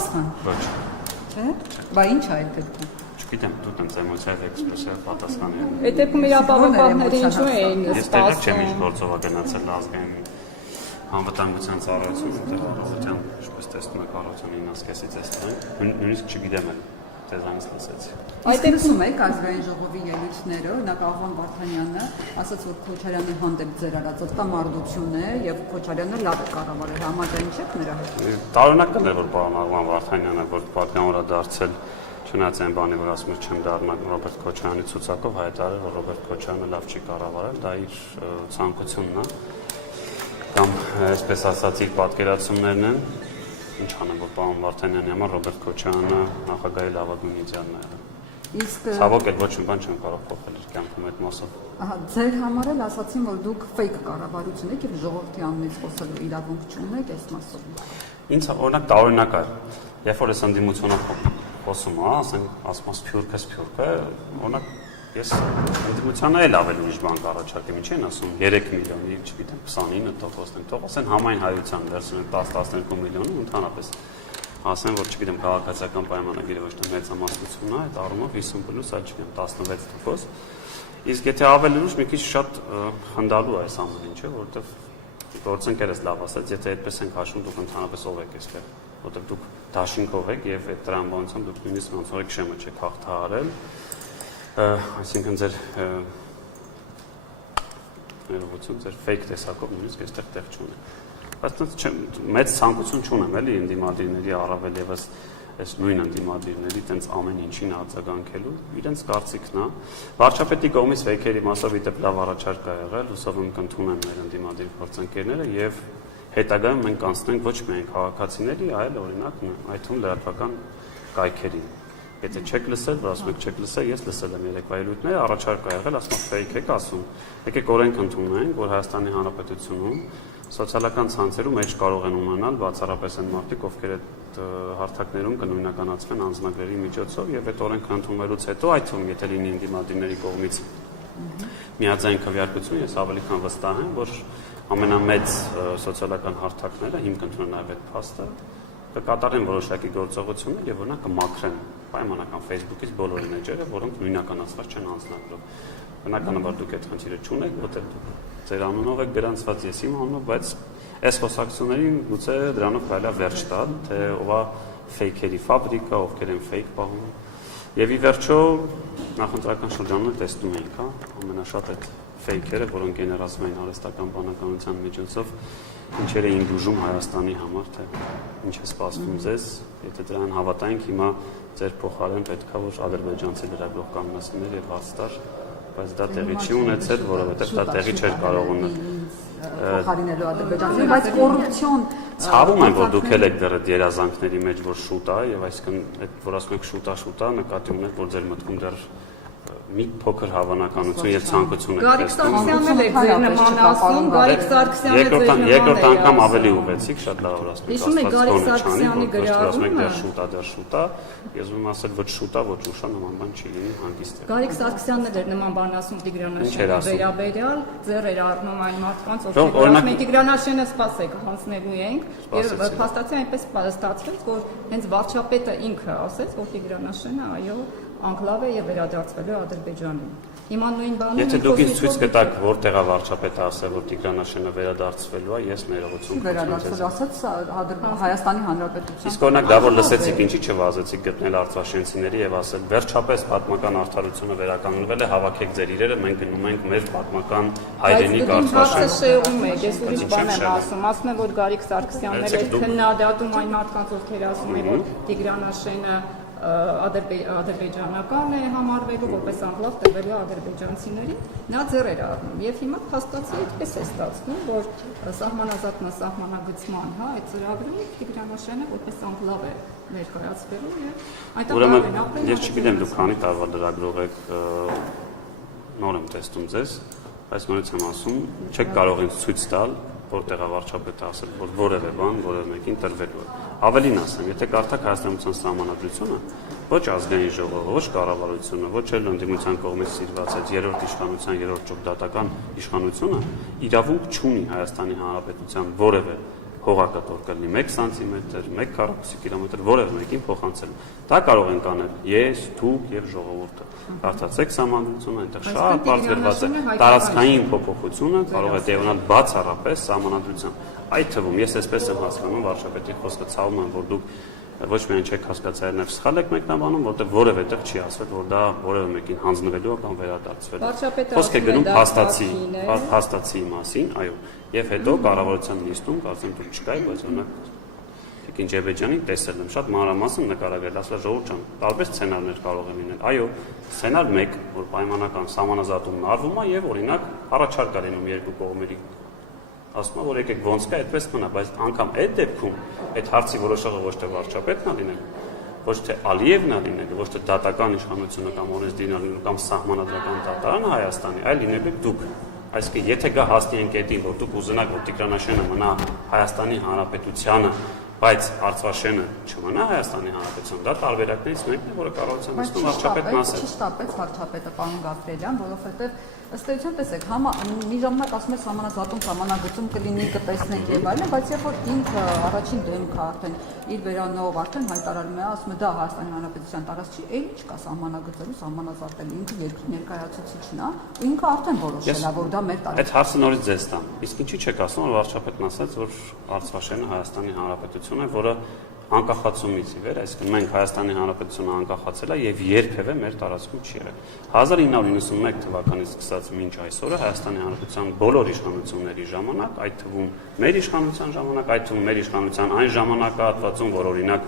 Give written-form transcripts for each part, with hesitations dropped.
պատասխան։ Ոչ։ Չէ՞։ Բա ինչ է այդ դեպքում։ Չգիտեմ, դու տենց էմոցիալ էքսպրեսիվ պատասխանի։ Այդ դեպքում իր ապահովողները ինչու էին Ես տեղակ չեմ ինչ գործով գնացել ազգային անվտանգության ծառայություն, որտեղ առողջության, ինչպես տեսնում եք, առողջության 9.5-ից էս տեղ, նույնիսկ չգիտեմ դեզանից լսեցի։ Այդ դեպքում եք ազգային ժողովի ելույթները, օրինակ Աղվան Վարդանյանը ասաց, որ Քոչարյանի հանդեպ ձեր արած օգտամարդություն է եւ Քոչարյանը լավ է կառավարել, համաձայն չեք նրա հետ։ Տարօրինակ է, որ պարոն Աղվան Վարդանյանը, որ պատգամավոր է դարձել, չնայած այն բանի, որ ասում եմ չեմ դառնա Ռոբերտ Քոչարյանի ցուցակով, հայտարարել, որ Ռոբերտ Քոչարյանը լավ չի կառավարել, դա իր ցանկությունն է։ Կամ այսպես ասած իր պատկերացումներն են, ինչ անեմ, որ պարոն Վարդանյանի համար Ռոբերտ Քոչարյանը նախագահի լավագույն իդեալն է եղել։ Իսկ ցավոք այդ ոչ մի բան չեմ կարող փոխել իր կյանքում այդ մասով։ Ահա, ձեր համար էլ ասացին, որ դուք ֆեյք կառավարություն եք եւ ժողովրդի անունից խոսելու իրավունք չունեք այս մասով։ Ինձ օրինակ տարօրինակ է, երբ որ ես ընդդիմությունով խոսում եմ, ասում սփյուռքը, օրինակ ես ընդդիմությանը էլ ավելի ուրիշ բան կառաջարկեմ, ինչ են ասում 3 միլիոնի, չգիտեմ, 29%-ն, թող ասեն համայն հայության վերցնեն 10-12 միլիոնը, ընդհանրապես ասեն, որ չգիտեմ, քաղաքացիական պայմանագիրը ոչ թե մեծամասնություն է, այդ առումով 50+, այլ չգիտեմ, 16%։ Իսկ եթե ավելի ուրիշ մի քիչ շատ խնդալու է այս ամեն ինչը, որովհետև գործընկերս լավ ասաց, եթե այդպես ենք հաշվում, դուք ընդհանրապես ով եք այստեղ, որովհետև դուք դաշինքով եք եւ այդ տրամաբանությամբ դուք նույնիսկ ոնց որ եք շեմը չեք հաղթահարել, այսինքն ձեր ներողություն, ձեր fake տեսակով նույնիսկ այստեղ տեղ չունի։ Բայց մեծ ցանկություն չունեմ էլի ընդդիմադիրների առավել եւս այս նույն ընդդիմադիրների տենց ամեն ինչին արձագանքելու, իրենց կարծիքն է։ Վարչապետի կողմից ֆեյքերի մասով իդեպ լավ առաջարկ է եղել, հուսով եմ կընդունեն մեր ընդդիմադիր գործընկերները եւ հետագայում մենք կանցնենք ոչ միայն քաղաքացիների, այլ օրինակ այդ թվում լրատվական կայքերին։ Եթե չեք լսել, որ ասում եք չեք լսել, ես լսել եմ երեկվա ելույթները, առաջարկ է եղել, ասում եք ֆեյք եք ասում։ Եկեք օրենք ընդունենք, որ Հայաստանի Հանրապետությունում սոցիալական ցանցերում մեջ կարող են ունենալ բացառապես այն մարդիկ, ովքեր այդ հարթակներում կնույնականացվեն անձնագրերի միջոցով եւ այդ օրենքը ընդունվելուց հետո այդ թվում եթե լինի ընդդիմադիրների կողմից միաձայն քվեարկություն, ես ավելի քան վստահ եմ, որ ամենամեծ սոցիալական հարթակները հիմք ընդունեն նաեւ այդ փաստը, կկատարեն որոշակի գործողություններ եւ օրինակ կմաքրեն պայմանական Facebook-ից բոլոր էջերը, որոնք նույնականացված չեն անձնագրով։ Բնականաբար դուք այդ խնդիրը չունեք, որտեղ դուք ձեր անունով եք գրանցված, ես իմ անունով, բայց այս խոսակցություններին գուցե դրանով կարելի է վերջ տալ, թե ով է ֆեյքերի ֆաբրիկա, ովքեր են ֆեյք պահում։ Եվ ի վերջո նախընտրական շրջանում տեսնում ենք, հա, ամենաշատ այդ ֆեյքերը, որոնք գեներացվում են արհեստական բանականության միջոցով, ինչեր էին դժում Հայաստանի համար, թե ինչ է սպասվում ձեզ, եթե դրան հավատայինք, հիմա ձեր փոխարեն պետքա որ ադրբեջանցի լրագրող կանգնեցներ եւ հարց տար, բայց դա տեղի չի ունեցել, որովհետեւ դա տեղի չէր կարող ունել։ Փոխարինելու ադրբեջանցի, բայց կոռուպցիոն ցավում եմ, որ դուք ել եք դեռ այդ երազանքների մեջ, որ շուտ է, եւ այսինքն այդ որ ասում եք շուտ է, նկատի ունեք, որ ձեր մտքում դեռ մի փոքր հավանականություն եւ ցանկություն եք Գարիկ Սարգսյանն էլ ձեր նման ասում, Գարիկ Սարգսյանը ձեր նման է։ Երկրորդ անգամ ավելի ուղեցիք, շատ լավ ասում եք։ Հիշում եք Գարիկ Սարգսյանի գրառումը։ Դեռ շուտ է։ Ես ուզում ասել ոչ շուտ է, ոչ ուշա նման բան չի լինի հանգիստ է։ Գարիկ Սարգսյանն էլ նման բան ասում Տիգրանաշենի վերաբերյալ, ձեր էր առնում այն մարդկանց, ովքեր մենք Տիգրանաշենը սպասեք, հանձնելու ենք, եւ փաստացի այնպես ստացվեց, որ հենց վարչապետը ինքը ասեց, որ Տիգրանաշենը այո անկլավ է եւ վերադարձվելու Ադրբեջանին։ Հիմա նույն բանը Եթե դուք ինձ ցույց կտաք, որտեղ է վարչապետը ասել, որ Տիգրանաշենը վերադարձվելու է, ես ներողություն վերադարձել ասաց Հայաստանի Հանրապետության։ Իսկ օրինակ դա որ լսեցիք, ինչի չվազեցիք գտնել արցախցիների եւ ասել, վերջապես պատմական արդարությունը վերականգնվել է, հավաքեք ձեր իրերը, մենք գնում ենք մեր պատմական հայրենիք Արցախին։ Շեում է, ես ուրիշ բան եմ ասում եմ, որ Գարիկ Սարգսյանն էլ քննադատում այն մարդկանց, ովքեր ասում են, որ Տիգրանաշենը ադրբեջանական է համարվելու, որպես անկլավ տրվելու ադրբեջանցիներին, նա ձեռ էր առնում։ Եվ հիմա փաստացի այդպես է ստացվում, որ սահմանազատման այդ ծրագրում Տիգրանաշենը որպես անկլավ է ներկայացվելու եւ այդտեղ Ուրեմն ես չգիտեմ դուք քանի տարվա լրագրող եք, նոր եմ տեսնում ձեզ, բայց նորից եմ ասում, չեք կարող ինձ ցույց տալ, որտեղ է վարչապետը ասել, որ որևէ բան, որևէ մեկին տրվելու է։ Ավելին ասեմ, եթե կարդաք Հայաստանության սահմանադրությունը, ոչ ազգային ժողովը, ոչ կառավարությունը, ոչ էլ ընդդիմության կողմից սիրված այդ երրորդ իշխանության, երրորդ ճարտարապետական իշխանությունը իրավունք չունի Հայաստանի Հանրապետության որևէ հողակտոր կլինի 1 սանտիմետր, 1 քառակուսի կիլոմետր, որևէ մեկին փոխանցել։ Դա կարող ենք անել ես, դուք եւ ժողովուրդը։ Կարդացեք սահմանադրությունը, այնտեղ շատ բարձ գրված է տարածքային փոփոխությունը կարող է տևանալ բացառապես սահմանադրությամբ։ Այդ թվում ես այսպես եմ հասկանում վարչապետի խոսքը ցավում եմ, որ դուք ոչ միայն չեք հասկացել, այլև սխալ եք մեկնաբանում, որտեղ որևէ տեղ չի ասվել, որ դա որևէ մեկին հանձնվելու կամ վերադարձվելու։ Խոսք է գնում փաստացի մասին, այո, եւ հետո կառավարության նիստում կարծեմ դուք չկայի, բայց օրինակ Տիկին Ջեբեջյանին տեսել եմ շատ մանրամասն նկարագրել, ասել ժողովուրդ ջան, տարբեր սցենարներ կարող են լինել։ Այո, սցենար 1, որ պայմանական սահմանազատումն արվում է եւ օրինակ առաջարկ է լինում երկու կողմերի ասում որ եկեք ոնց կա, այդպես մնա, բայց անգամ այդ դեպքում այդ հարցի որոշողը ոչ թե վարչապետն է լինել, ոչ թե Ալիևն է լինել, ոչ թե դատական իշխանությունը կամ օրենսդիրն է կամ սահմանադրական դատարանը Հայաստանի, այլ լինելու եք դուք։ Այսինքն, եթե գա հասնի այն կետին, որ դուք ուզենաք, որ Տիգրանաշենը մնա Հայաստանի Հանրապետությանը, բայց Արցախաշենը չմնա Հայաստանի Հանրապետության, դա տարբերակներից մեկն է, որը կառավարության նիստում վարչապետն ասել։ Չշտապեց վարչապետը պարոն Գաբրելյան, որովհետև ըստ էության տեսեք, մի ժամանակ ասում է սահմանազատում, սահմանագծում կլինի, կտեսնենք եւ այլն, բայց երբ որ ինքը առաջին դեմքը արդեն իր վերանով արդեն հայտարարում է, ասում է դա Հայաստանի Հանրապետության տարածք չի, այլ ինչ կա սահմանագծելու, սահմանազատելու, ինքը երկրի ներկայացուցիչն է, ինքը արդեն որոշել է, որ դա մեր տարածքն է։ Այդ հարցը նորից ձեզ տամ։ Իսկ ինչի՞ չեք ասում, որ վարչապետն ասաց, որ Արցախաշենը Հայաստանի Հանրապետություն է, որը անկախացումից ի վեր, այսինքն մենք Հայաստանի Հանրապետությունը անկախացել է եւ երբևէ մեր տարածքում չի եղել։ 1991 թվականից սկսած մինչ այսօրը Հայաստանի Հանրապետության բոլոր իշխանությունների ժամանակ, այդ թվում մեր իշխանության ժամանակ, այդ թվում մեր իշխանության այն ժամանակահատվածում, որ օրինակ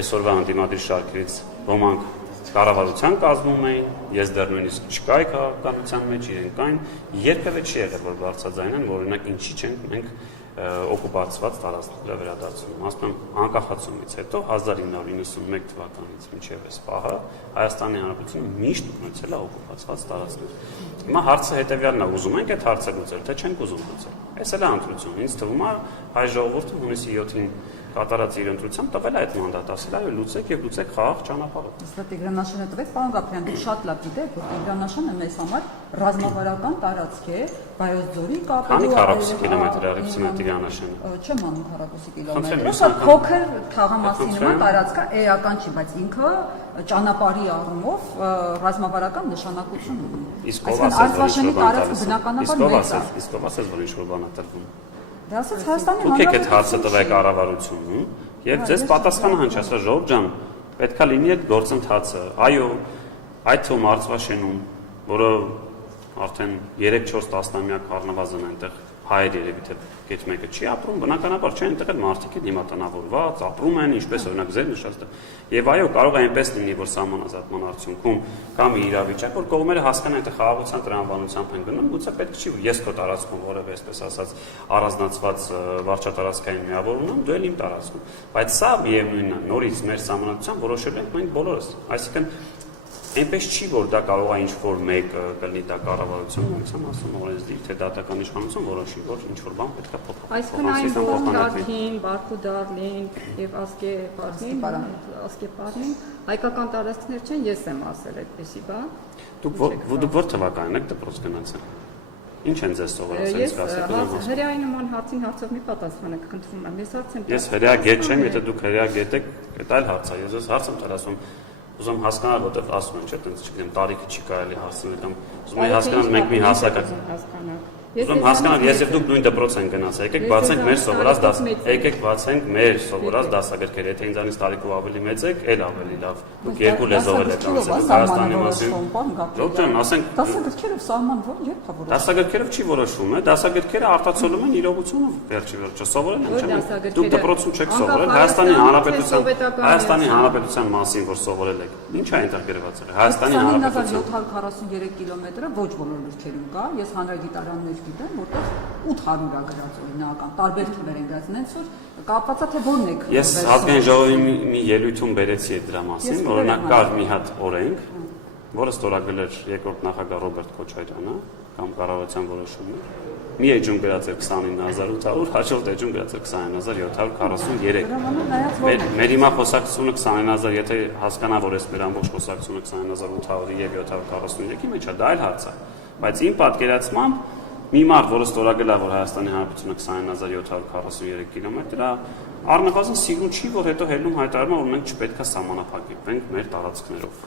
այսօրվա ընդդիմադիր շարքերից ոմանք կառավարության կազմում էին, ես դեռ նույնիսկ չկայի քաղաքականության մեջ, իրենք կային, երբևէ չի եղել, որ բարձրաձայնեն, որ օրինակ ինչի չենք մենք օկուպացված տարածքները վերադարձնում։ Ասում եմ, անկախացումից հետո 1991 թվականից մինչև այս պահը Հայաստանի Հանրապետությունը միշտ ունեցել է օկուպացված տարածքներ։ Հիմա հարցը հետևյալն է, ուզում ենք այդ հարցը լուծել, թե չենք ուզում լուծել։ Այս էլ է ընտրությունը։ Ինձ թվում է հայ ժողովուրդը հունիսի 7-ին կատարած իր ընտրությամբ տվել է այդ մանդատ, ասել այո լուծեք եւ լուծեք խաղաղ ճանապարհով։ Իսկ Տիգրանաշենը տվեց, պարոն Գաբրելյան, դուք շատ լավ գիտեք, որ Տիգրանաշենը մեզ համար ռազմավարական տարածք է, Վայոց ձորի կապելու քառակուսի կիլոմետր արևելքն է Տիգրանաշենը։ Չեմ անում քառակուսի կիլոմետր, սա փոքր թաղամասի նման տարածք է, էական չի, բայց ինքը ճանապարհի առումով ռազմավարական նշանակություն ունի։ Իսկ ով ասաց, Արցախաշենի տարածքը բնականաբար մեծ է։ Իսկ ով ասաց, որ ինչ-որ բան է տրվում։ Դա ասաց Հայաստանի Հանրապետությունը։ Դուք եք այդ հարցը տվեք կառավարությունն եւ ձեզ պատասխանը հնչեցա ժողովուրդ ջան, պետքա լինի այդ գործընթացը։ Այո, այդ թվում Արցախաշենում, որը արդեն 3-4 տասնամյակ առնվազն այնտեղ հայեր երևի թե գետ մեկը չի ապրում, բնականաբար չէ այնտեղ էլ մարդիկ են հիմնականավորված, ապրում են, ինչպես օրինակ ձեր նշած։ Եվ այո, կարող է այնպես լինի, որ սահմանազատման արդյունքում կամ իրավիճակ, որ կողմերը հասկանան այնտեղ խաղաղության տրամաբանությամբ են գնում, գուցե պետք չի, որ ես քո տարածքում որևէ այսպես ասած առանձնացված վարչատարածքային միավոր ունեմ, դու էլ իմ տարածքում։ Բայց սա միևնույնն է, նորից մեր սահմանադրությամբ որոշել ենք մենք բոլորս։ Այսինքն այնպես չի, որ դա կարող է ինչ-որ մեկ կլինի դա կառավարություն, ոնց եմ ասում, օրենսդիր, թե դատական իշխանություն որոշի, որ ինչ-որ բան պետք է փոխանցի։ Այսինքն այն Բորդարքին, Բարքուդարլին եւ Ասկեպարին հայկական տարածքներ չեն, ես եմ ասել այդպեսի բան։ Դուք որ թվականին եք դպրոց գնացել։ Ինչ են ձեզ սովորացել ասել։ Հրեայի նման հարցին հարցով մի պատասխանեք, խնդրում եմ։ Ես հրեա գետ չեմ, եթե դուք հրեա գետ եք, դա այլ հարց է։ Ես հարց եմ տալիս, ուզում հասկանալ, որտեղ ասում են, չէ՞, տենց չգիտեմ, տարիքը չի կարելի հասնել կամ ուզում եմ հասկանալ մենք մի հասարակ Ուզում հասկանալ, ես եւ դուք նույն դպրոց են գնացել, եկեք բացենք մեր սովորած դասագրքերը, եթե ինձանից տարիքով ավելի մեծ եք, էլ ավելի լավ։ Դուք երկու լեզվով եք անցել Հայաստանի մասին։ Դոկտոր, ասենք դասագրքերով սահմանվում երբ է որոշվում։ Դասագրքերով չի որոշվում, դասագրքերը արտացոլում են իրողությունը վերջի վերջը սովորել են, չէ՞։ Դուք դպրոցում չեք սովորել Հայաստանի Հանրապետության մասին, որ սովորել եք։ Ինչ է այնտեղ գրված եղել։ Հայաստանի Հանրապետության 743 կիլոմետրը ոչ բոլոր լուրքերում կա։ Ես հանրագիտարաններ գիտեմ, որտեղ 800 է գրած օրինական, տարբեր թվեր են գրած, այնց որ կապվածա թե որն եք։ Ես ազգային ժողովի մի ելույթում բերեցի այդ դրա մասին, օրինակ կար մի հատ օրենք, որը ստորագրել էր երկրորդ նախագահ Ռոբերտ Քոչարյանը, կամ կառավարության որոշումը։ Մի էջում գրած էր 29800, հաջորդ էջում գրած էր 29743։ Մեր հիմա խոսակցությունը 29000, եթե հասկանա, որ այս մեր ամբողջ խոսակցությունը 29800-ի եւ 743-ի մեջ է, դա այլ հարց է։ Բայց իմ պատկերացմամբ մի մարդ, որը ստորագրել է, որ Հայաստանի Հանրապետությունը 29743 կիլոմետր է, առնվազն սիրուն չի, որ հետո հելնում հայտարարում է, որ մենք չպետք է սահմանափակվենք մեր տարածքներով։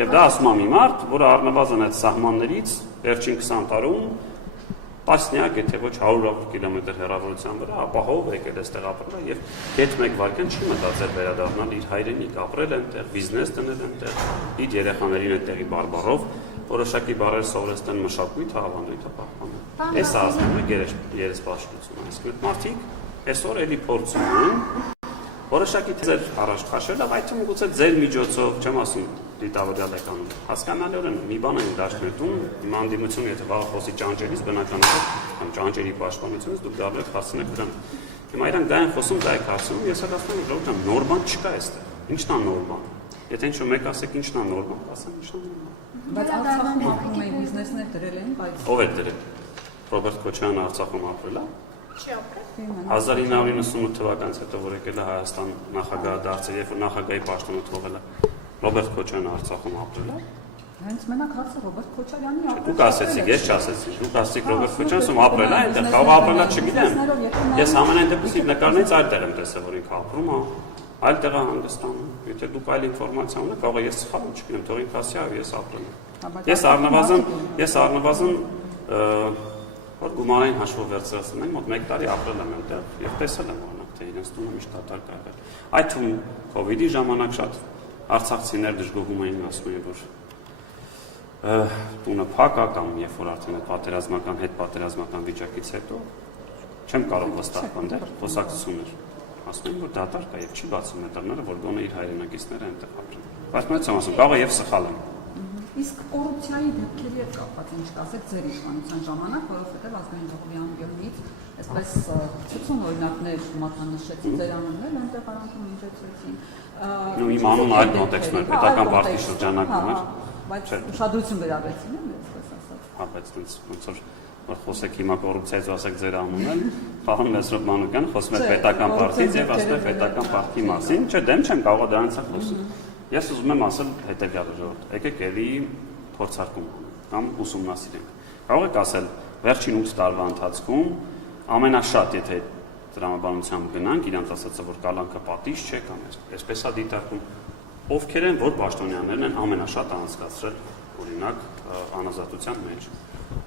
Եվ դա ասում է մի մարդ, որը առնվազն այդ սահմաններից վերջին 20 տարում տասնյակ, եթե ոչ 100 կիլոմետր հեռավորության վրա ապահով եկել այստեղ ապրել է եւ հետ մեկ վայրկյան չի մտածել վերադառնալ իր հայրենիք, ապրել այնտեղ, բիզնես դնել այնտեղ, իր երեխաներին այդտեղի բարբառով որոշակի բառեր սովորեցնել մշակույթ, հավանդույթը պահպանել։ Այս ասում է երեսպաշտությունը։ Այսինքն մարդիկ այսօր էլի փորձում են որոշակի ձեր առաջ քաշել, այդ թվում գուցե ձեր միջոցով, չեմ ասում դիտավորյալ եք անում, հասկանալիորեն մի բան են դաշնետում, իմանդիմություն, եթե վաղ խոսի ճանճերից, բնականաբար կամ ճանճերի պաշտպանությունից դուք դառնում եք հարցնեք դրան։ Հիմա իրան դա են խոսում, դա եք հարցնում, ես էլ ասում եմ, ժողովուրդ, նոր բան չկա այստեղ։ Ինչն է նոր բան։ Եթե ինչ-որ մեկ ասեք ինչն է նոր բան, ասեմ ինչն է նոր բան։ Բայց Արցախում ապրում էին բիզնեսներ դրել են, բայց ով է դրել։ Ռոբերտ Քոչարյանը Արցախում ապրել է։ Չի ապրել։ 1998 թվականից հետո որ եկել է Հայաստան նախագահ դարձել, երբ որ նախագահի պաշտոնը թողել է, Ռոբերտ Քոչարյանը Արցախում ապրել է։ հենց մենակ հարցը Ռոբերտ Քոչարյանի ապրել։ Դուք ասեցիք, ես չասեցի։ Դուք ասեցիք Ռոբերտ Քոչարյանը ապրել է, այնտեղ կարող ապրել է, չգիտեմ։ Ես ամենայն դեպքում իր նկարներից այլ տեղ եմ տեսել, որ ինքը ապրում է, այլ տեղ է հանգստանում։ Եթե դուք այլ ինֆորմացիա ունեք, կարող է ես սխալ եմ, չգիտեմ, թող ինքը ասի, այո, ես ապրել եմ։ Ես առնվազն որ գումարային հաշվով վերցրածում եմ, մոտ 1 տարի ապրել եմ այնտեղ եւ տեսել եմ օրինակ թե իրենց տունը միշտ դատարկ եղել։ Այդ թվում COVID-ի ժամանակ շատ արցախցիներ դժգոհում էին, ասում էին, որ տունը փակ է կամ երբ որ արդեն այդ պատերազմական հետ պատերազմական վիճակից հետո չեմ կարող վստահ բաներ, խոսակցություններ։ Ասում են, որ դատարկ է եւ չի բացում մետաղները, որ գոնե իր հայրենակիցները այնտեղ ապրեն։ Բայց մենակ ասում, կարող է եւ սխալ եմ։ Իսկ կոռուպցիայի դեպքերի հետ կապված ինչ կասեք ձեր իշխանության ժամանակ, որովհետև ազգային ժողովի անկյունից այսպես ցույցուն օրինակներ մատնանշեցին, ձեր անուններ այնտեղ արանքում հիշեցին։ Ու իմ անունը այլ կոնտեքստում էր, պետական պարտի շրջանակում էր։ Բայց ուշադրություն վերաբերեցին, այսպես ասած։ Հա, բայց ոնց որ խոսեք հիմա կոռուպցիայից ու ասեք ձեր անունն, պարոն Մեսրոպ Մանուկյան խոսում է պետական պարտից եւ ասում է պետական պարտի մասին, չէ, դեմ չեմ, կարող է դրանից է խոսում։ Ես ուզում եմ ասել հետեւյալը ժողովուրդ, եկեք էլի փորձարկում կամ ուսումնասիրենք։ Կարող եք ասել վերջին 8 տարվա ընթացքում ամենաշատ, եթե տրամաբանությամբ գնանք, իրանց ասածը որ կալանքը պատիժ չէ կամ այսպես է դիտարկում, ովքեր են որ պաշտոնյաներն են ամենաշատ անցկացրել օրինակ անազատության մեջ։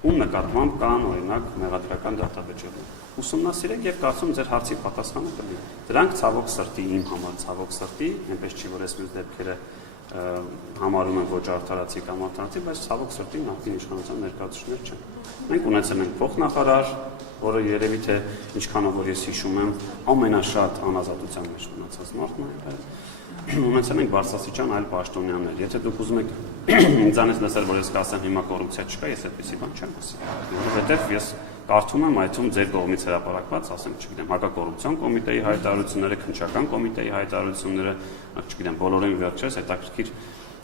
Ում նկատմամբ կան օրինակ մեղադրական դատավճիռներ։ Ուսումնասիրեք եւ կարծում ձեր հարցի պատասխանը կլինի։ Դրանք ցավոք սրտի իմ համար ցավոք սրտի, այնպես չի որ այս մյուս դեպքերը համարում են ոչ արդարացի կամ արդարացի, բայց ցավոք սրտի նախկին իշխանության ներկայացուցիչներ չեն։ Մենք ունեցել ենք փոխնախարար, որը երևի թե ինչքանով որ ես հիշում եմ, ամենաշատ անազատության մեջ մնացած մարդն է։ Ունեցել ենք բարձրաստիճան այլ պաշտոնյաներ։ Եթե դուք ուզում եք ինձանից լսել, որ ես կասեմ հիմա կոռուպցիա չկա, ես այդպեսի բան չեմ ասի։ Որովհետև ես կարդում եմ այդում ձեր կողմից հրապարակված, ասեմ, չգիտեմ, հակակոռուպցիոն կոմիտեի հայտարարությունները, քննչական կոմիտեի հայտարարությունները, չգիտեմ, բոլորին վերջերս հետաքրքիր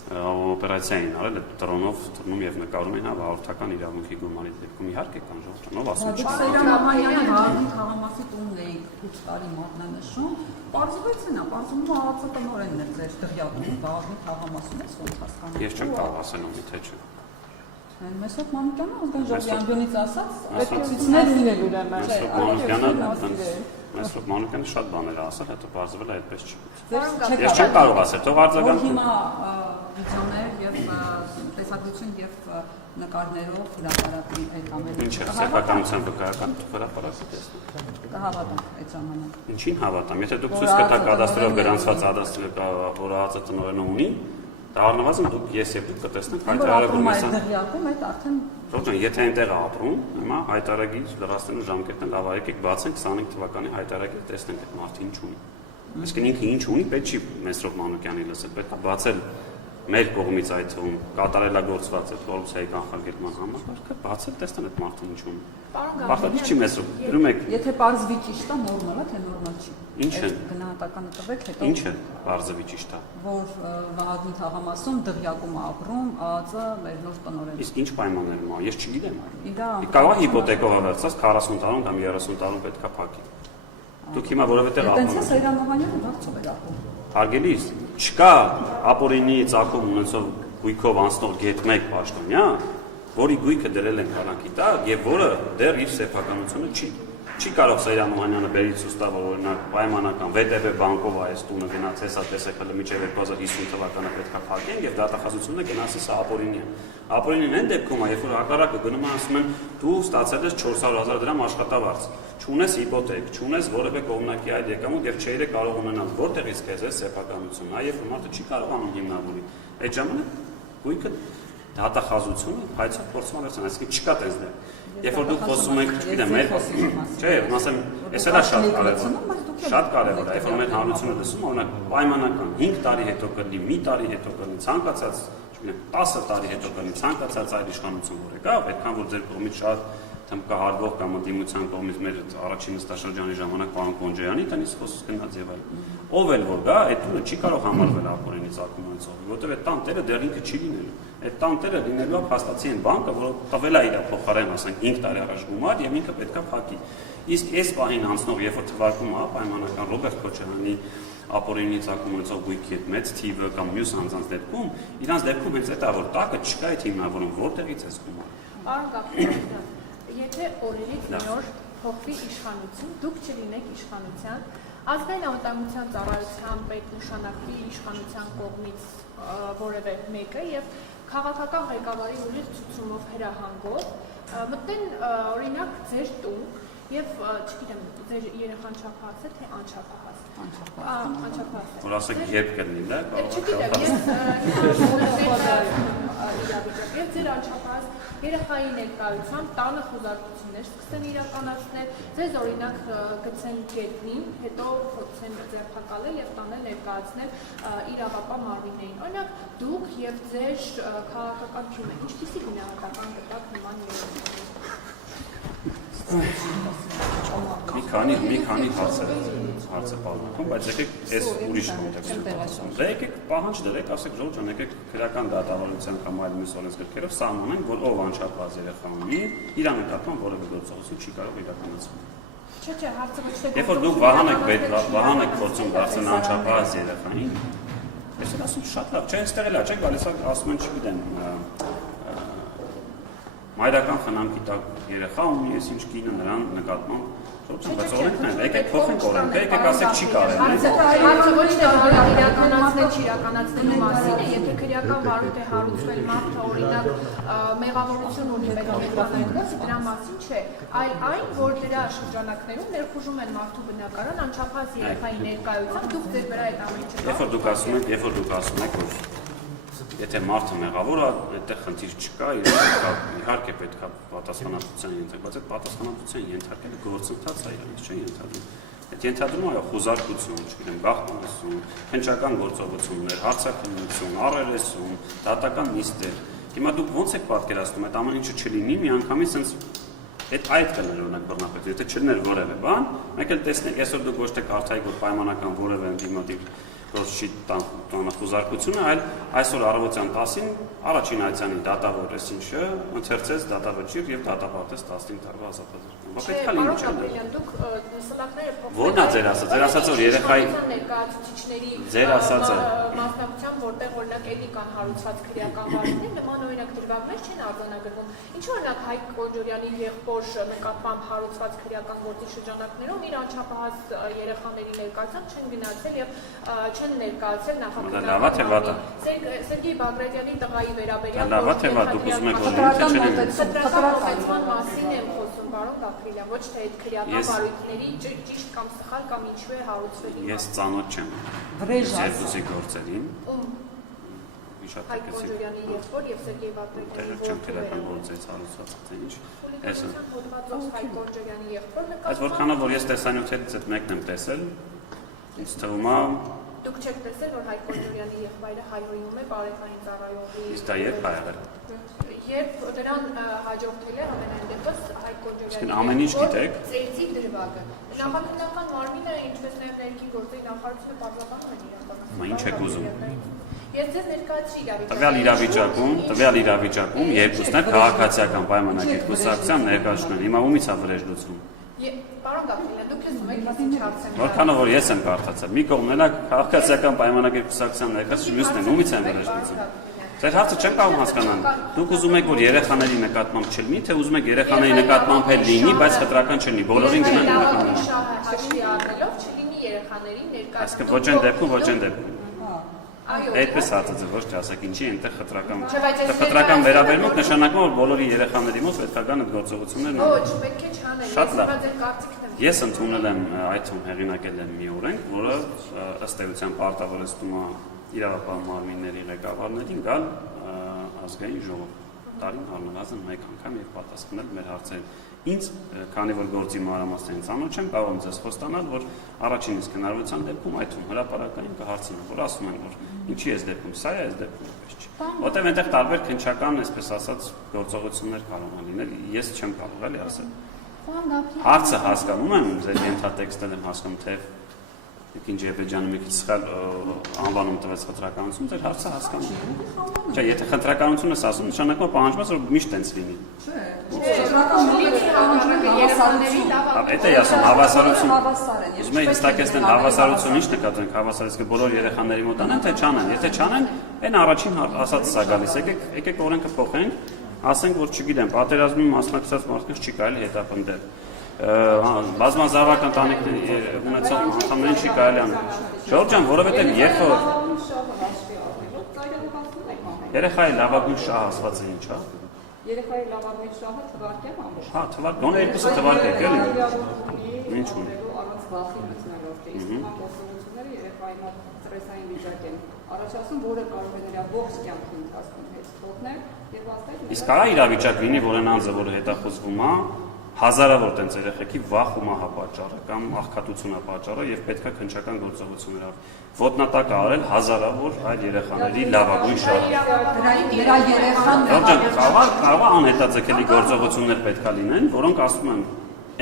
օպերացիա էին արել, այդ տրոնով թռնում եւ նկարում էին հաղորդական իրավունքի գումարի դեպքում իհարկե կան ժողովրդով ասում չկա։ Սեյրամայանը Գարնի թաղամասի տունն էի քիչ տարի մատնանշում, պարզվեց նա, պարզվում է ԱԱՑ-տնօրենն էր ձեր դղյակում, Գարնի թաղամասում էս ոնց հասկանում։ Ես չեմ կարող ասել ում թե չէ։ Մեսրոպ Մանուկյանը ազգային ժողովի անկյունից ասած, պետք է ցույցներ լինել ուրեմն։ Մեսրոպ Մանուկյանը շատ բաներ է ասել, հետո բարձվել է այդպես չի։ Ես չեմ կարող ասել, թող արձագանքեն։ Հիմա վիդեոներ եւ տեսագրություն եւ նկարներով հրապարակի այդ ամենը։ Ինչ է սեփականության վկայական հրապարակը տեսնում։ Կհավատամ այդ ժամանակ։ Ինչին հավատամ, եթե դուք ցույց կտաք կադաստրով գրանցված ադաստրը որ ԱԱՑ տնօրենը ունի, դա առնվազն դուք ես եւ դուք կտեսնեք հայտարարում ես։ Դղյակում այդ արդեն Ժողովուրդ, եթե այնտեղ ապրում, հիմա հայտարարագիր լրացնելու ժամկետն լավ եկեք բացենք 25 թվականի հայտարարագիր տեսնենք այդ մարդը ինչ ունի։ Իսկ ինքը ինչ ունի, պետք չի Մեսրոպ Մանուկյանի լսել, պետք է բացել մեր կողմից այդ թվում կատարելագործված այդ կոռուպցիայի կանխարգելման համակարգը, բացել տեսնեն այդ մարդը ինչ ունի։ Բախտadis չի Մեսրոպ, գրում եք։ Եթե բարձվի ճիշտ է, նորմալ է, թե նորմալ չի։ Ինչ է։ Գնահատականը տվեք, հետո Ինչ է բարձվի ճիշտ է։ Որ Վահագին թաղամասում դղյակում է ապրում, ԱԱՑ մեր նոր տնօրենը։ Իսկ ինչ պայմաններում է, ես չգիտեմ։ Դա Կարող է հիպոթեկով ավերծած 40 տարում կամ 30 տարում պետք է փակի։ Դուք հիմա որովհետև Այդպես ապրում է Սեյրամայանը դարձով էր ապրում։ Հարգելիս, չկա ապօրինի ծագում ունեցող գույքով անցնող գետ մեկ պաշտոնյա, որի գույքը դրել են կալանքի տակ եւ որը դեռ իր սեփականությունը չի կարող Սեյրան Օհանյանը բերի ցույց տալ, որ օրինակ պայմանական VTB բանկով այս տունը գնաց հեսա տեսեք հələ միջև 2050 թվականը պետք է փակեն եւ դատախազությունը գնաց հեսա ապօրինի։ Ապօրինին այն դեպքում է, երբ որ հակառակը գնում են ասում են դու ստացել ես 400,000 դրամ աշխատավարձ, չունես հիպոթեք, չունես որևէ կողմնակի այլ եկամուտ եւ չէիր կարող ունենալ, որտեղից քեզ է սեփականությունը, այ երբ որ մարդը չի կարողանում հիմնավորի, այդ ժամանակ գույքը դատախազությունը հայցով փորձում է վերցնել, այսինքն չկա տես դեր։ Երբ որ դուք խոսում եք, չգիտեմ, մեր չէ, ասեմ, այս էլա շատ կարևոր է, երբ որ մեր հանրությունը լսում, օրինակ պայմանական 5 տարի հետո կլինի, մի տարի հետո կլինի, ցանկացած, չգիտեմ, 10 տարի հետո կլինի, ցանկացած այլ իշխանություն որ եկա, այդքան որ ձեր կողմից շատ թմկահարվող կամ ընդդիմության կողմից մեր առաջին նստաշրջանի ժամանակ պարոն Կոնջոյանի տնից խոսս գնաց եւ այլն։ Ով էլ որ գա, այդ տունը չի կարող համարվել ապօրինի ծագումից ով, որովհետեւ այդ տան տերը դեռ ինքը չի լինելու։ Այդ տան տերը լինելու է փաստացի այն բանկը, որը տվել է իր փոխարեն, ասենք 5 տարի առաջ գումար եւ ինքը պետքա փակի։ Իսկ այս պահին անցնող, երբ որ թվարկում է պայմանական Ռոբերտ Քոչարյանի ապօրինի ծագումից ով գույքի հետ մեծ թիվը կամ մյուս անձանց դեպքում, իրանց դեպքում հենց այդ է որ տակը չկա այդ հիմնավորում, որտեղից է գումարը։ Պարոն Գաբրելյան, եթե օրերից մի օր փոխվի իշխանություն, դուք չլինեք իշխանության, ազգային անվտանգության ծառայության պետ նշանակվի իշխանության կողմից որևէ մեկը եւ քաղաքական ղեկավարի ուժից ցուցումով հրահանգով մտնեն օրինակ ձեր տուն եւ չգիտեմ ձեր երեխան չափահաս է թե անչափահաս անչափահաս որ ասեք երբ կլինի դա չգիտեմ ես ձեր անչափահաս երեխայի ներկայությամբ տանը խոզարկություններ սկսեն իրականացնել, ձեզ օրինակ գցեն գետնին, հետո փորձեն ձերբակալել եւ տանը ներկայացնել իրավապահ Մարվինեին։ Օրինակ դուք եւ ձեր քաղաքական թիմը ինչպիսի գնահատական կտաք նման երևույթին։ Մի քանի հարց է պատմում, բայց եկեք այս ուրիշ կոնտեքստում։ Դե եկեք պահանջ դրեք, ասեք Ժորժ ջան, եկեք քրեական դատավարության կամ այլ մյուս օրենսգրքերով սահմանենք, որ ով անչափահաս երեխա ունի, իր նկատմամբ որևէ գործողություն չի կարող իրականացնել։ Չէ, հարցը ոչ թե երբ որ դուք վահան եք փորձում դարձնել անչափահաս երեխային, ես ասում շատ լավ, չէ, այստեղ էլա, չէ, գալիս ասում են, չգիտեմ, մայրական խնամքի տակ երեխա ունի, ես ինչ կինը նրան նկատմամբ բայց օրենքն է, եկեք փոխենք օրենքը, եկեք ասեք չի կարելի։ Հարցը ոչ թե իրականացնել չիրականացնելու մասին է, եթե քրեական վարույթ է հարուցվել մարդը օրինակ մեղավորություն ունի պետականայնից, դրա մասին չէ, այլ այն, որ դրա շրջանակներում ներխուժում են մարդու բնակարան անչափահաս երեխայի ներկայությամբ, դուք ձեր վրա այդ ամենը չկա։ Երբ որ դուք ասում եք, որ եթե մարդը մեղավոր է, այդտեղ խնդիր չկա, իհարկե պետք է պատասխանատվության ենթարկել, բայց այդ պատասխանատվության ենթարկելը գործընթաց է, իրենից չէ ենթադրում։ Այդ ենթադրումը այո, խոզարկություն, չգիտեմ, գաղտնիություն, հնչական գործողություններ, հարցաքննություն, առերեսում, դատական նիստեր։ Հիմա դուք ո՞նց եք պատկերացնում, այդ ամեն ինչը չլինի, միանգամից sense այդ կներ օրինակ բռնապետ, եթե չլիներ որևէ բան, մեկ էլ տեսնեք, այսօր դուք ոչ թե կարդայի որ պայմանական որևէ ընդդիմադիր գործ չի խոզարկությունը, այլ այսօր առավոտյան 10-ին առաջին այցանի դատավորես ինչը ընթերցեց դատավճիռ եւ դատապարտեց 15 տարվա ազատազրկում։ Բայց պետք է լինի չէ։ Դուք սլակները փոխել Որն է ձեր ասած։ Ձեր ասածը որ երեխայի ներկայացուցիչների ձեր ասածը մասնակցությամբ որտեղ օրինակ էլի կան հարուցված քրեական վարույթներ, նման օրինակ դրվագներ չեն արձանագրվում։ Ինչու օրինակ Հայկ Կոնջորյանի եղբոր նկատմամբ հարուցված քրեական գործի շրջանակներում իր անչափահաս երեխաների ներկայությամբ չեն գնացել եւ չեն ներկայացել նախաքննադատին։ Սերգեյ Բագրատյանի տղայի վերաբերյալ լավա թե վատ դուք ուզում եք որ խտրական մասին եմ խոսում, պարոն Գաբրելյան, ոչ թե այդ քրեական վարույթների ճիշտ կամ սխալ կամ ինչու է հարուցվել։ Ես ծանոթ չեմ Սերգուզի գործերին։ Հայկ Կոնջորյանի եղբոր եւ Սերգեյ Բագրատյանի քրեական գործից հարուցված թե ինչ։ Այս Հայկ Կոնջորյանի եղբոր նկատմամբ։ Այս որքանով որ ես տեսանյութերից այդ մեկն եմ տեսել, ինձ թվում է Դուք չեք տեսել, որ Հայկ Կոնջորյանի եղբայրը հայհոյում է բարեկային ծառայողի։ Իսկ դա երբ ա եղել։ Երբ դրան հաջորդել է ամենայն դեպս Հայկ Կոնջորյանի ամեն ինչ գիտեք։ Ծերծի դրվագը։ Նախաքննական մարմինը, ինչպես նաև ներքին գործերի նախարարությունը պատասխանում են իրականացնում։ Ինչ եք ուզում։ Ես ձեզ ներկայացրի Տվյալ իրավիճակում երկուսն էլ քաղաքացիական պայմանագիր կուսակցության ներկայացնում են։ Հիմա ումից է վրեժ լուծվում։ Պարոն Գաբրելյան, դուք ես եք ինչ հարց եմ։ Որքանով որ ես եմ կարդացել, մի կողմն էլ քաղաքացիական պայմանագիր կուսակցության ներկայացուցիչ, մյուսն էլ ումից են վրեժ լուծում։ Ձեր հարցը չեմ կարող հասկանալ։ Դուք ուզում եք, որ երեխաների նկատմամբ չլինի, թե ուզում եք երեխաների նկատմամբ էլ լինի, բայց խտրական չլինի։ Բոլորին գնան երեխաների։ Հաշվի առնելով չլինի երեխաների ներկայացում։ Այսինքն ոչ այն դեպքում, ոչ այն դեպքում։ Այո։ Այդպես հացած է, ոչ թե ասեք ինչի այնտեղ խտրական վերաբերմունք նշանակում որ բոլորի երեխաների մոտ պետք է գան այդ գործողություններն։ Ոչ, պետք է չանել։ Շատ լավ։ Ես ձեր կարծիքն եմ։ Ես ընդունել եմ այդ թվում հեղինակել եմ մի օրենք, որը ըստ էության պարտավորեցնում է իրավապահ մարմինների ղեկավարներին գալ ազգային ժողով տարին առնվազն մեկ անգամ եւ պատասխանել մեր հարցերին։ Ինձ, քանի որ գործի մանրամասներին ծանոթ չեմ, կարող եմ ձեզ խոստանալ, որ առաջին իսկ հնարավորության դեպքում այդ թվում հրապարակային կհարցնեմ, որ ասում են, որ ինչի էս դեպքում սա է, այս դեպքում այդպես չի։ Որտեղ այնտեղ տարբեր քննչական, այսպես ասած, գործողություններ կարող են լինել, ես չեմ կարող էլի ասել։ Հարցը հասկանում եմ, ձեր ենթատեքստել եմ հասկանում, թե Քինչ Եփեջյանը մի քիչ սխալ անվանում տվեց խտրականություն, ձեր հարցը հասկանում եմ։ Չէ, եթե խտրականությունս ասում, նշանակում է պահանջված, որ միշտ տենց լինի։ Այդ է ասում, հավասարություն։ Ուզում եք հստակեցնել հավասարություն ինչ նկատում եք, հավասարեցեք բոլոր երեխաների մոտ անեն, թե չանեն։ Եթե չանեն, այն առաջին ասածս է գալիս, եկեք օրենքը փոխենք, ասենք, որ չգիտեմ, պատերազմի մասնակցած մարդկանց չի կարելի հետապնդել։ Բազմազավակ ընտանիքների ունեցող անդամներին չի կարելի անել։ Ժողովուրդ ջան, որովհետև երբ որ երեխայի լավագույն շահը ասված է ինչ, հա։ Երեխայի լավագույն շահը թվարկեմ ամբողջ։ Հա, թվարկ, գոնե երկուսը թվարկեք, էլի։ Ինչ ունի։ Առանց վախի մտնելով, թե իսկ գործողությունները երեխայի մոտ ստրեսային վիճակ են առաջացնում, որը կարող է նրա ողջ կյանքի ընթացքում հետ թողնել եւ ազդել։ Իսկ կա իրավիճակ լինի, որ այն անձը, որը հետախուզվում է, հազարավոր տենց երեխեքի վախ ու մահ է պատճառը կամ աղքատություն է պատճառը եւ պետքա քննչական գործողություններ ոտնատակ արել հազարավոր այլ երեխաների լավագույն շահը։ Նրա երեխան կարող է անհետաձգելի գործողություններ պետքա լինեն, որոնք ասում են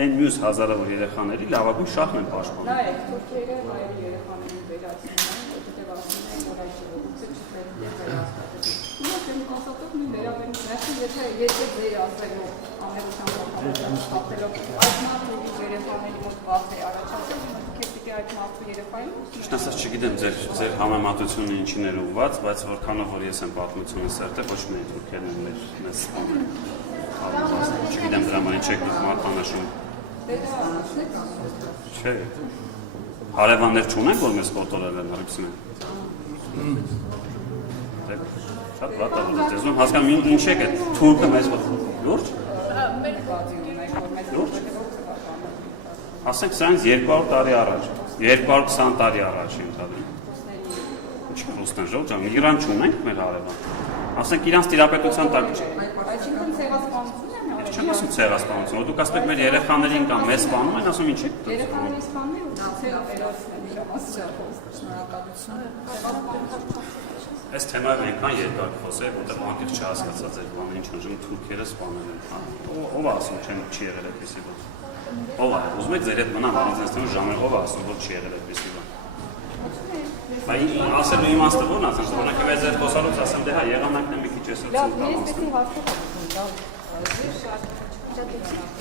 այն մյուս հազարավոր երեխաների լավագույն շահն են պաշտպանում։ Նայեք, թուրքերը հայերի երեխաներին վերացնում են, որտեղ ասում են, որ այդ ժողովուրդը չպետք է վերահսկել։ Ես եմ կոնսատով մի վերաբերում, եթե ձեր ասելով ամերիկյան խախտելով այդ մարդու երեխաների մոտ վախ է առաջացել, քեզի այդ մարդու երեխային։ Ճիշտ ասած չգիտեմ ձեր համեմատությունը ինչին էր ուղված, բայց որքանով որ ես եմ պատմությունը սերտել, ոչ միայն թուրքերն են մեզ սպանել։ Չգիտեմ դրա համար ինչ եք դուք մարտանշում։ Չէ։ Հարևաններ չունենք, որ մեզ կոտորել են հրիպսին։ Շատ վատ է, որ ես ուզում հասկանամ ինչ եք այդ թուրքը մեզ լուրջ։ Լուրջ։ Ասենք սրանց 200 տարի առաջ, 220 տարի առաջ ընդհանրեն։ Ինչ խոստան ժողովուրդ ջան, Իրան չունենք մեր հարևան։ Ասենք իրանց տիրապետության տակ չի։ Այսինքն ցեղասպանություն է։ Չեմ ասում ցեղասպանություն, որ դուք ասում եք մեր երեխաներին կամ մեզ սպանում են, ասում ինչ եք։ Երեխաների սպանները ու ցեղասպանությունը Այս թեմայով այնքան երկար խոսել, որտեղ անկեղծ չհասկացած այդ բանը ինչ ուժում թուրքերը սպանել են, հա։ Ով է ասում, չի եղել այդպեսի բան։ Ով է, ուզում եք ձեր հետ մնամ առանձնացնելու ժամանակ, ով է ասում, որ չի եղել այդպեսի բան։ Բայց ասելու իմաստը ո՞րն է, ասեմ, օրինակ ես ձեր խոսալուց ասեմ, դե հա, եղանակն է մի քիչ էսօր ցույց տամ։ Լավ, ես էսի հարցը